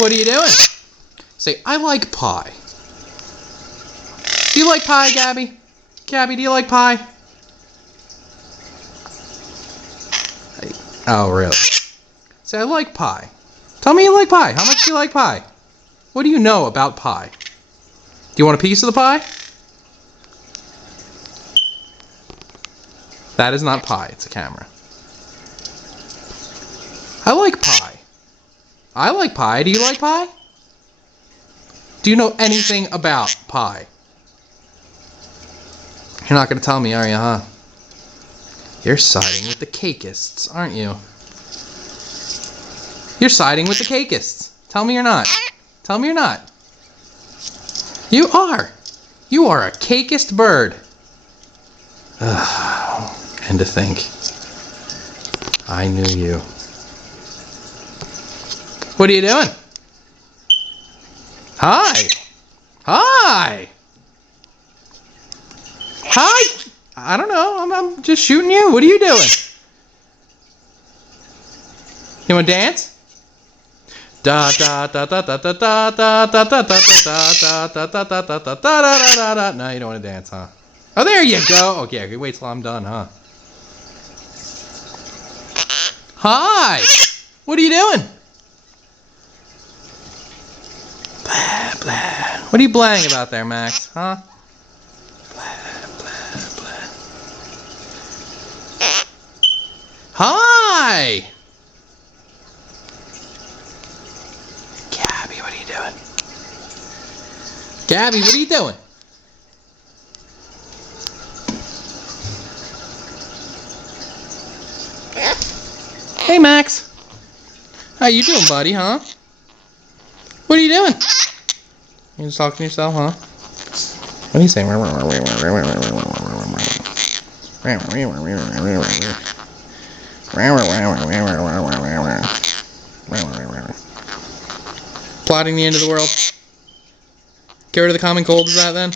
What are you doing? Say, I like pie. Do you like pie, Gabby? Gabby, do you like pie? Oh, really? Say, I like pie. Tell me you like pie. How much do you like pie? What do you know about pie? Do you want a piece of the pie? That is not pie. It's a camera. I like pie. I like pie. Do you like pie? Do you know anything about pie? You're not going to tell me, are you, huh? You're siding with the cakists, aren't you? You're siding with the cakists. Tell me you're not. Tell me you're not. You are. You are a cakist bird. And to think, I knew you. What are you doing? Hi. Hi. Hi. I don't know. I'm just shooting you. What are you doing? You want to dance? Da da da da da da da da da da da da da da da da da da da da. No, you don't want to dance, huh? Oh, there you go. Okay, wait till I'm done, huh? Hi. What are you doing? Blah blah. What are you blaying about there, Max? Huh? Blah blah blah. Hi. Gabby, what are you doing? Gabby, what are you doing? Hey, Max. How you doing, buddy, huh? What are you doing? You just talking to yourself, huh? What are you saying? Plotting the end of the world. Get rid of the common cold, is that then?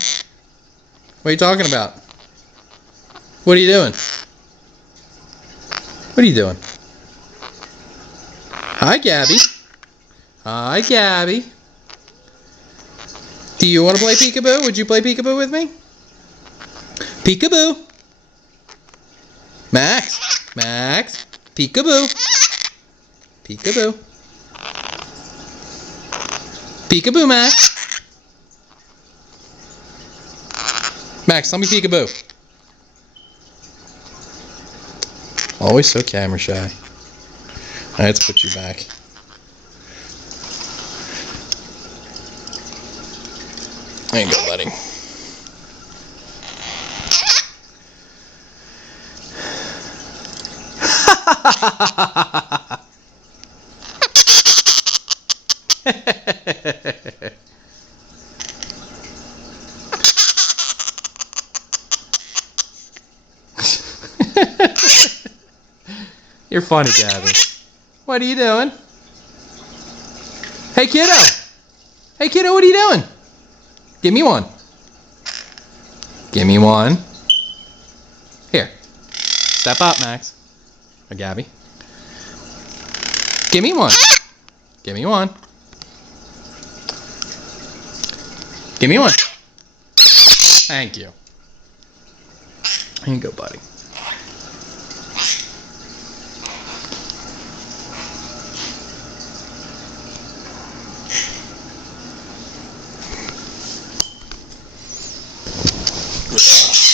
What are you talking about? What are you doing? What are you doing? Hi, Gabby. Hi, Gabby. Do you want to play peekaboo? Would you play peekaboo with me? Peekaboo. Max. Max. Peekaboo. Peekaboo. Peekaboo, Max. Max, tell me peekaboo. Always so camera shy. Alright, let's put you back. There you go, buddy. You're funny, Gabby. What are you doing? Hey, kiddo. Hey, kiddo, what are you doing? Give me one. Give me one. Here. Step up, Max. Or Gabby. Give me one. Give me one. Give me one. Thank you. Here you go, buddy. Yeah.